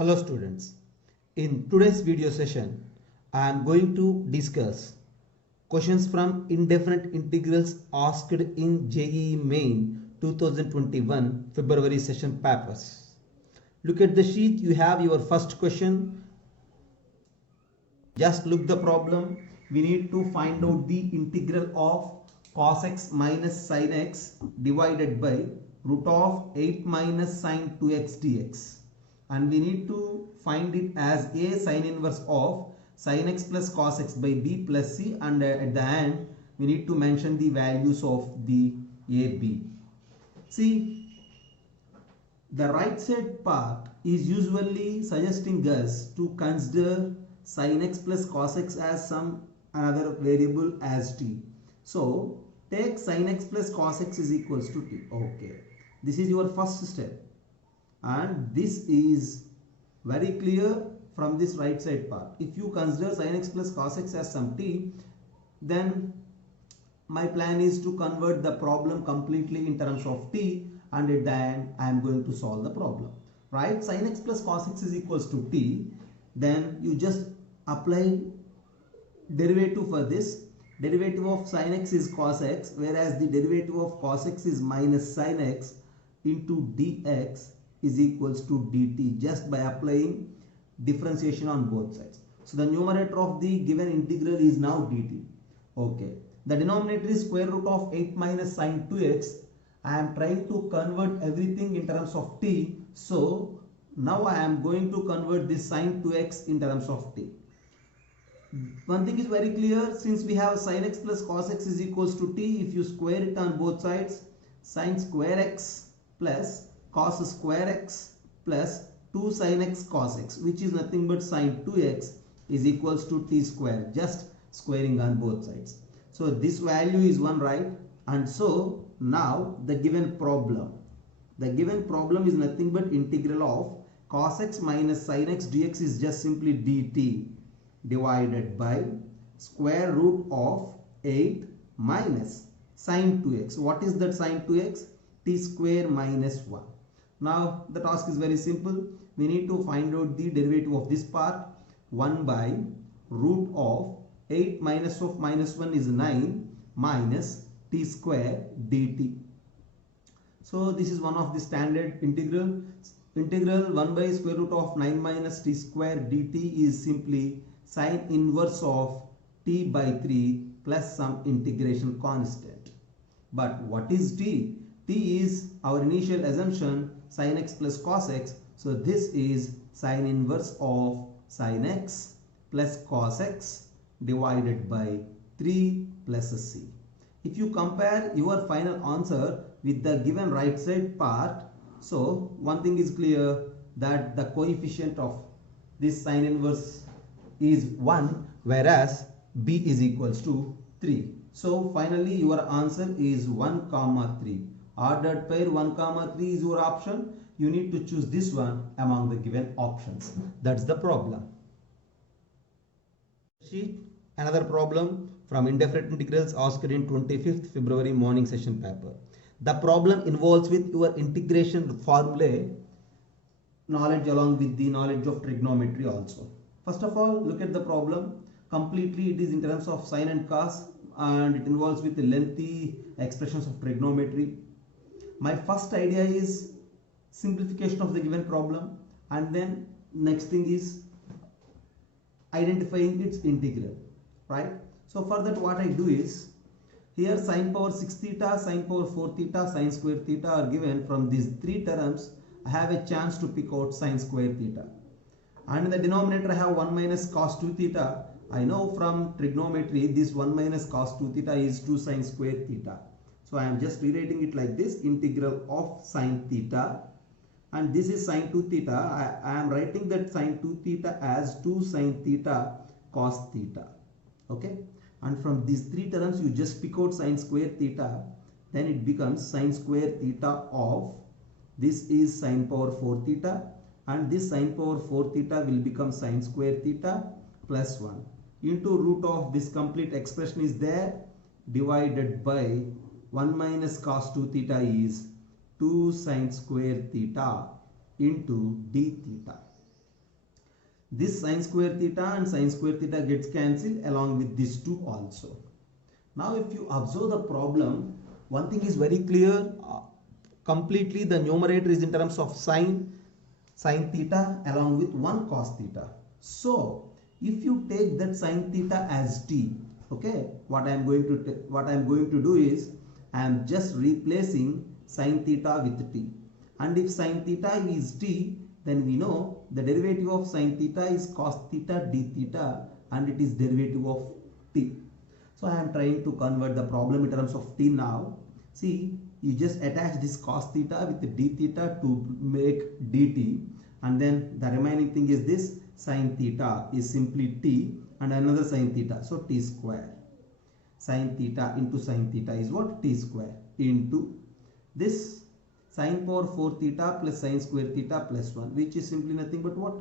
Hello students, in today's video session I am going to discuss questions from indefinite integrals asked in JEE Main 2021 February session papers. Look at the sheet, you have your first question. Just look the problem. We need to find out the integral of cos x minus sin x divided by root of 8 minus sin 2x dx. And we need to find it as a sin inverse of sin x plus cos x by b plus c, and at the end we need to mention the values of the a, b. See, the right side part is usually suggesting us to consider sin x plus cos x as some another variable as t. So take sin x plus cos x is equals to t. Okay, this is your first step, and this is very clear from this right side part. If you consider sin x plus cos x as some t, then my plan is to convert the problem completely in terms of t, and at the end I am going to solve the problem, right? Sin x plus cos x is equals to t. Then you just apply derivative for this. Derivative of sin x is cos x, whereas the derivative of cos x is minus sin x into dx is equals to dt, just by applying differentiation on both sides. So the numerator of the given integral is now dt. Okay, the denominator is square root of 8 minus sin 2x. I am trying to convert everything in terms of t. So now I am going to convert this sin 2x in terms of t. One thing is very clear, since we have sin x plus cos x is equals to t, if you square it on both sides, sin square x plus cos square x plus 2 sin x cos x, which is nothing but sin 2x, is equals to t square, just squaring on both sides. So this value is 1, right? And so now the given problem is nothing but integral of cos x minus sin x dx is just simply dt divided by square root of 8 minus sin 2x. What is that sin 2x? T square minus 1. Now the task is very simple. We need to find out the derivative of this part. 1 by root of 8 minus of minus 1 is 9 minus t square dt. So this is one of the standard integral. Integral 1 by square root of 9 minus t square dt is simply sin inverse of t by 3 plus some integration constant. But what is t? T is our initial assumption, sin x plus cos x. So this is sin inverse of sin x plus cos x divided by 3 plus c. If you compare your final answer with the given right side part, so one thing is clear, that the coefficient of this sin inverse is 1, whereas b is equals to 3. So finally your answer is 1, 3. Ordered pair 1, 3 is your option. You need to choose this one among the given options. That's the problem. Another problem from indefinite integrals asked in 25th February morning session paper. The problem involves with your integration formulae knowledge along with the knowledge of trigonometry also. First of all, look at the problem. Completely it is in terms of sin and cos, and it involves with the lengthy expressions of trigonometry. My first idea is simplification of the given problem, and then next thing is identifying its integral, right? So for that what I do is, here sin power 6 theta, sin power 4 theta, sin square theta are given. From these three terms I have a chance to pick out sin square theta, and in the denominator I have 1 minus cos 2 theta. I know from trigonometry this 1 minus cos 2 theta is 2 sin square theta. So I am just rewriting it like this, integral of sin theta, and this is sin 2 theta. I am writing that sin 2 theta as 2 sin theta cos theta. Okay, and from these three terms you just pick out sin square theta, then it becomes sin square theta of, this is sin power 4 theta, and this sin power 4 theta will become sin square theta plus 1 into root of this complete expression is there, divided by 1 minus cos 2 theta is 2 sin square theta into d theta. This sine square theta and sine square theta gets cancelled along with these two also. Now if you observe the problem, one thing is very clear, completely the numerator is in terms of sine theta along with 1 cos theta. So if you take that sine theta as t, okay, what I am going to do is I am just replacing sine theta with t, and if sine theta is t, then we know the derivative of sine theta is cos theta d theta, and it is derivative of t. So I am trying to convert the problem in terms of t now. See, you just attach this cos theta with the d theta to make dt, and then the remaining thing is this sine theta is simply t and another sine theta, so t square. Sine theta into sine theta is what? T square into this sine power 4 theta plus sine square theta plus 1, which is simply nothing but what?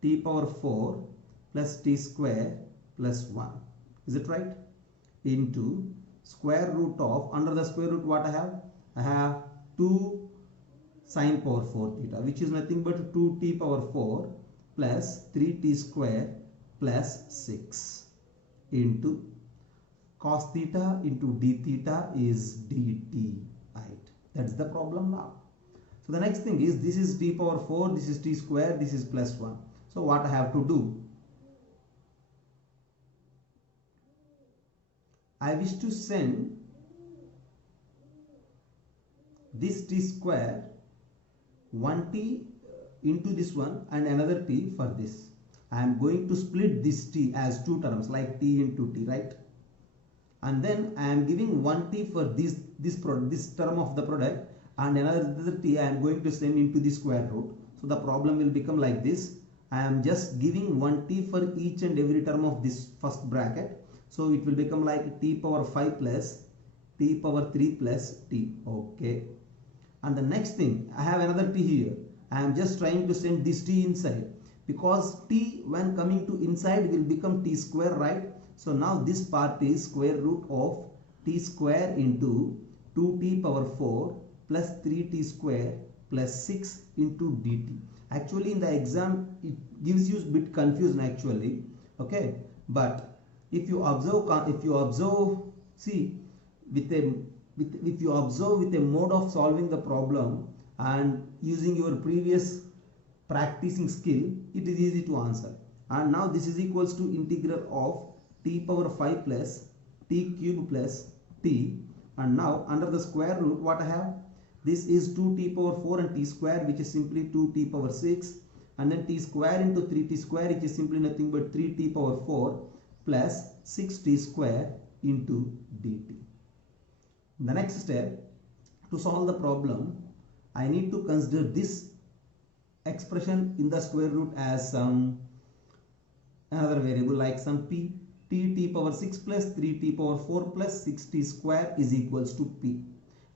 T power 4 plus t square plus 1. Is it right? Into square root of, under the square root what I have? I have 2 sine power 4 theta, which is nothing but 2t power 4 plus 3t square plus 6 into cos theta into d theta is dt, right? That's the problem now. So the next thing is, this is t power 4, this is t square, this is plus 1. So what I have to do? I wish to send this t square 1t into this one and another t for this. I am going to split this t as two terms like t into t, right? And then I am giving 1t for this term of the product, and another t I am going to send into the square root. So the problem will become like this. I am just giving 1t for each and every term of this first bracket. So it will become like t power 5 plus t power 3 plus t. Okay. And the next thing, I have another t here. I am just trying to send this t inside, because t when coming to inside will become t square, right? So now this part is square root of t square into 2t power 4 plus 3t square plus 6 into dt. Actually in the exam it gives you a bit confusion actually, okay? But if you observe, see, if you observe with a mode of solving the problem and using your previous practicing skill, it is easy to answer. And now this is equals to integral of t power 5 plus t cube plus t, and now under the square root what I have? This is 2t power 4 and t square, which is simply 2t power 6, and then t square into 3t square, which is simply nothing but 3t power 4 plus 6t square into dt. The next step, to solve the problem, I need to consider this expression in the square root as some another variable like some p. T power 6 plus 3t power 4 plus 6t square is equals to p.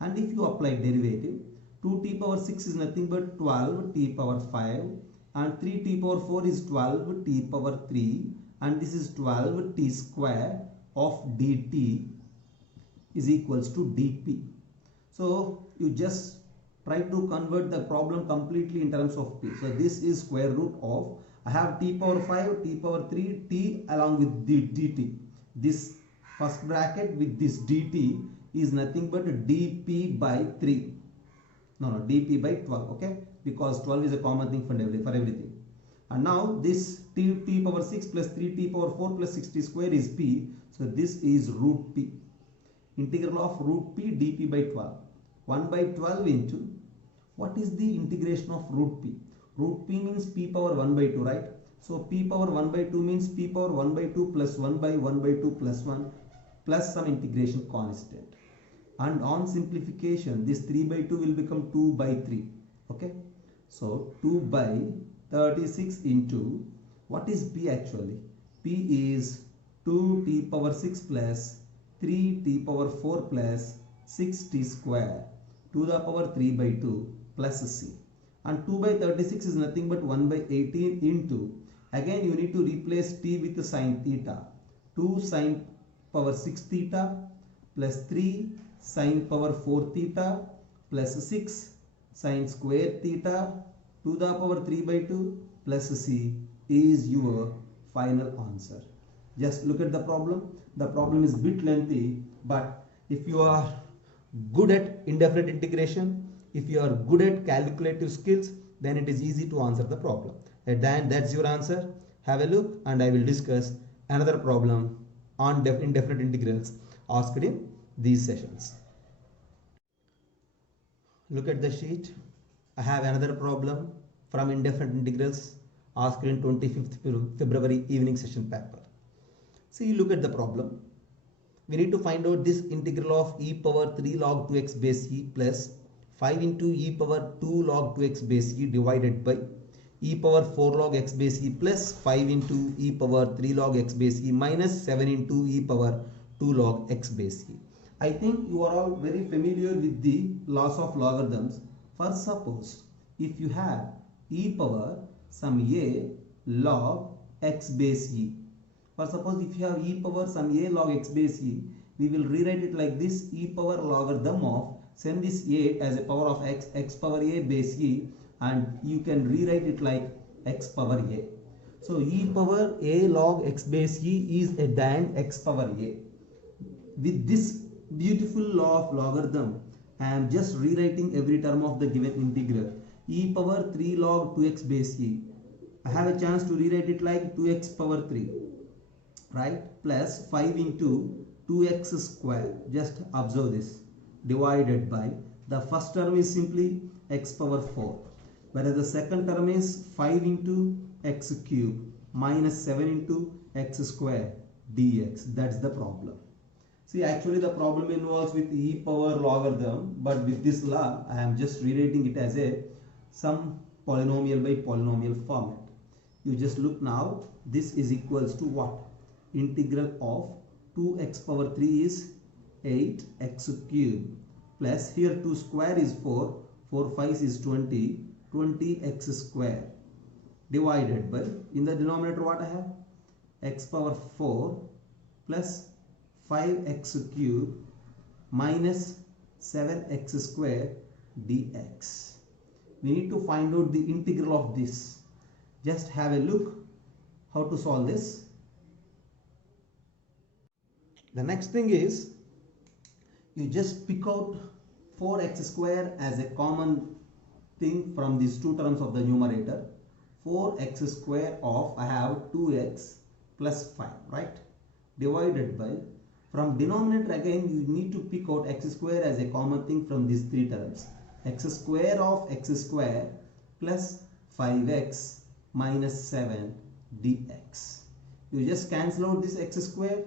And if you apply derivative, 2t power 6 is nothing but 12t power 5, and 3t power 4 is 12t power 3, and this is 12t square of dt is equals to dp. So you just try to convert the problem completely in terms of p. So this is square root of, I have t power 5, t power 3, t along with the dt. This first bracket with this dt is nothing but dp by 3. No, dp by 12, okay? Because 12 is a common thing for everything. And now this t power 6 plus 3t power 4 plus 6t square is p. So this is root p. Integral of root p dp by 12. 1 by 12 into, what is the integration of root p? Root p means p power 1 by 2, right? So p power 1 by 2 means p power 1 by 2 plus 1 by 1 by 2 plus 1 plus some integration constant. And on simplification, this 3 by 2 will become 2 by 3. Okay? So 2 by 36 into, what is p actually? P is 2t power 6 plus 3t power 4 plus 6t square to the power 3 by 2 plus c. And 2 by 36 is nothing but 1 by 18 into, again you need to replace t with sine theta. 2 sine power 6 theta plus 3 sine power 4 theta plus 6 sine square theta to the power 3 by 2 plus c is your final answer. Just look at the problem. The problem is a bit lengthy, but if you are good at indefinite integration, if you are good at calculative skills, then it is easy to answer the problem. And then that's your answer. Have a look, and I will discuss another problem on indefinite integrals asked in these sessions. Look at the sheet. I have another problem from indefinite integrals asked in 25th February evening session paper. See, look at the problem. We need to find out this integral of e power 3 log 2x base e plus 5 into e power 2 log 2x base e divided by e power 4 log x base e plus 5 into e power 3 log x base e minus 7 into e power 2 log x base e. I think you are all very familiar with the laws of logarithms. For suppose if you have e power some a log x base e. For suppose if you have e power some a log x base e, we will rewrite it like this: e power logarithm of, send this a as a power of x power a base e, and you can rewrite it like x power a. So e power a log x base e is a than x power a. With this beautiful law of logarithm, I am just rewriting every term of the given integral. E power 3 log 2x base e. I have a chance to rewrite it like 2x power 3, right? Plus 5 into 2x square. Just observe this. Divided by, the first term is simply x power 4. Whereas the second term is 5 into x cube minus 7 into x square dx. That's the problem. See, actually the problem involves with e power logarithm, but with this law I am just rewriting it as a some polynomial by polynomial format. You just look now, this is equals to what? Integral of 2x power 3 is 8x cube plus here 2 square is 4, 4 5 is 20, 20x square divided by, in the denominator what I have? X power 4 plus 5x cube minus 7x square dx. We need to find out the integral of this. Just have a look how to solve this. The next thing is, you just pick out 4x square as a common thing from these two terms of the numerator. 4x square of, I have 2x plus 5, right? Divided by, from denominator again you need to pick out x square as a common thing from these three terms. X square of x square plus 5x minus 7 dx. You just cancel out this x square,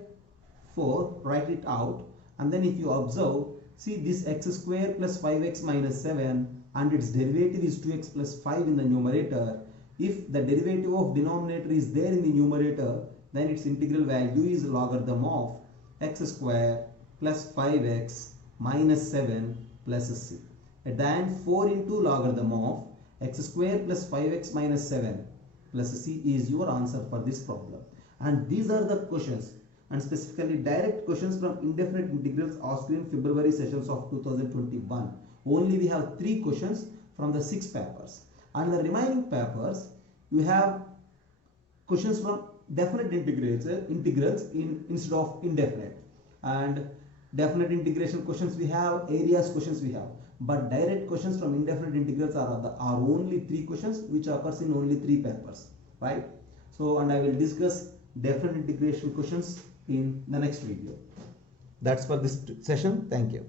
4, write it out, and then if you observe, see this x square plus 5x minus 7 and its derivative is 2x plus 5 in the numerator. If the derivative of denominator is there in the numerator, then its integral value is logarithm of x square plus 5x minus 7 plus c. At the end, 4 into logarithm of x square plus 5x minus 7 plus c is your answer for this problem. And these are the questions, and specifically direct questions from indefinite integrals asked in February sessions of 2021. Only we have 3 questions from the 6 papers, and the remaining papers you have questions from definite integrals instead of indefinite, and definite integration questions we have, areas questions we have, but direct questions from indefinite integrals are only 3 questions which occurs in only 3 papers, right? So, and I will discuss definite integration questions in the next video. That's for this session. Thank you.